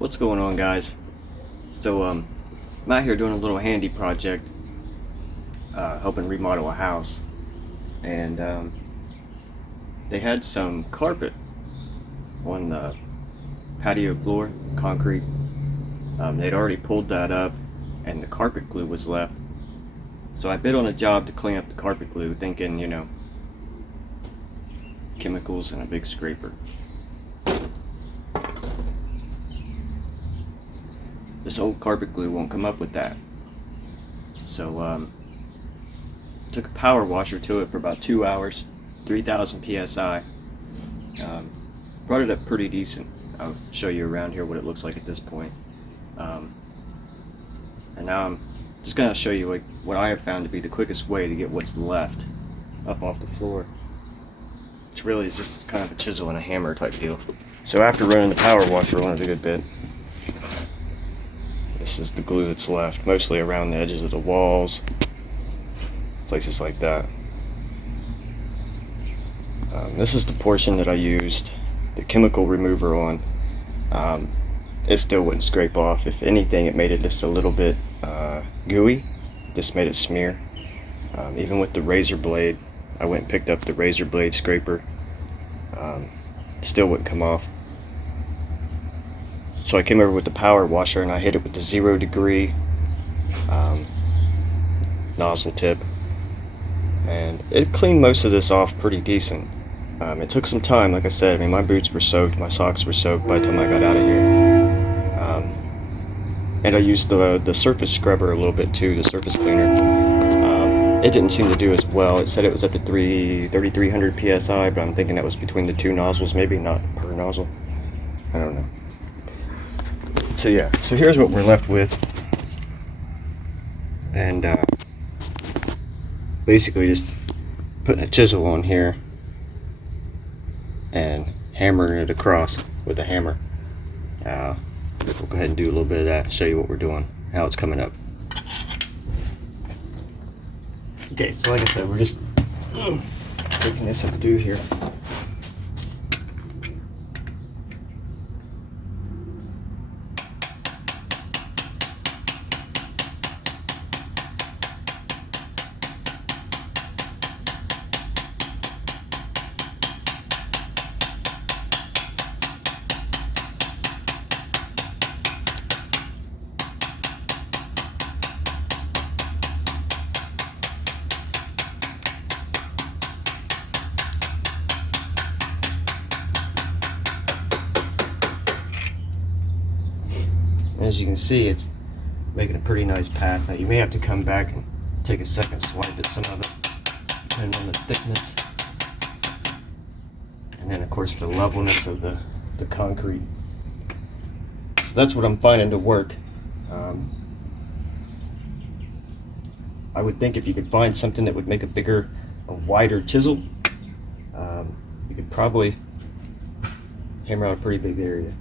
What's going on, guys? I'm out here doing a little handy project, helping remodel a house, and they had some carpet on the patio floor, concrete. They'd already pulled that up, and the carpet glue was left. So I bid on a job to clean up the carpet glue, thinking, chemicals and a big scraper. This old carpet glue won't come up with that. So took a power washer to it for about 2 hours, 3,000 psi. Brought it up pretty decent. I'll show you around here what it looks like at this point. And now I'm just gonna show you what I have found to be the quickest way to get what's left up off the floor. Which really is just kind of a chisel and a hammer type deal. So after running the power washer on it a good bit, this is the glue that's left, mostly around the edges of the walls, places like that. This is the portion that I used the chemical remover on. It still wouldn't scrape off. If anything, it made it just a little bit gooey. Just made it smear. Even with the razor blade, I went and picked up the razor blade scraper. Still wouldn't come off. So I came over with the power washer and I hit it with the 0 degree nozzle tip, and it cleaned most of this off pretty decent. It took some time, like I said. I mean, my boots were soaked, my socks were soaked by the time I got out of here. And I used the surface scrubber a little bit too, the surface cleaner. It didn't seem to do as well. It said it was up to 3,300 psi, but I'm thinking that was between the two nozzles, maybe not per nozzle. I don't know. So yeah, so here's what we're left with, and basically just putting a chisel on here and hammering it across with a hammer. We'll go ahead and do a little bit of that and show you what we're doing, how it's coming up. Okay, so like I said, we're just taking this up through here. As you can see, it's making a pretty nice path. Now you may have to come back and take a second swipe at some of it, depending on the thickness. And then of course the levelness of the concrete. So that's what I'm finding to work. I would think if you could find something that would make a wider chisel, you could probably hammer out a pretty big area.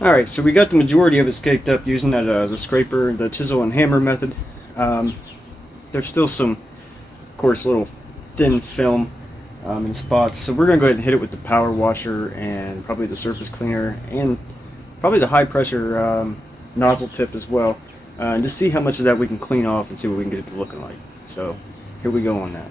Alright, so we got the majority of it scaped up using that the scraper, the chisel and hammer method. There's still some, of course, little thin film in spots, so we're going to go ahead and hit it with the power washer and probably the surface cleaner and probably the high pressure nozzle tip as well, and just see how much of that we can clean off and see what we can get it to looking like. So here we go on that.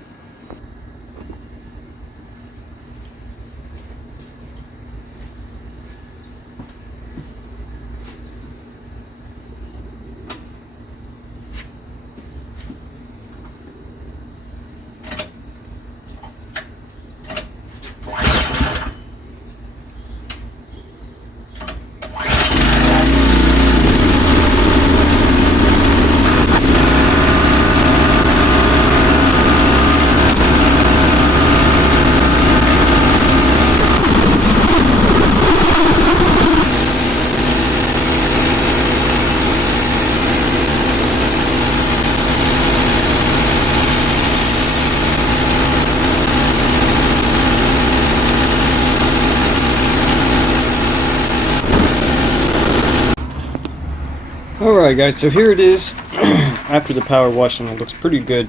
Alright guys, so here it is after the power washing. It looks pretty good.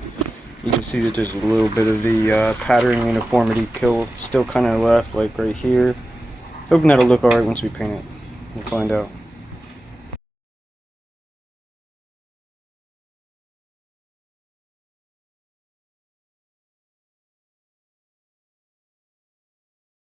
You can see that there's a little bit of the patterning uniformity still kind of left, like right here. Hoping that'll look alright once we paint it. We'll find out.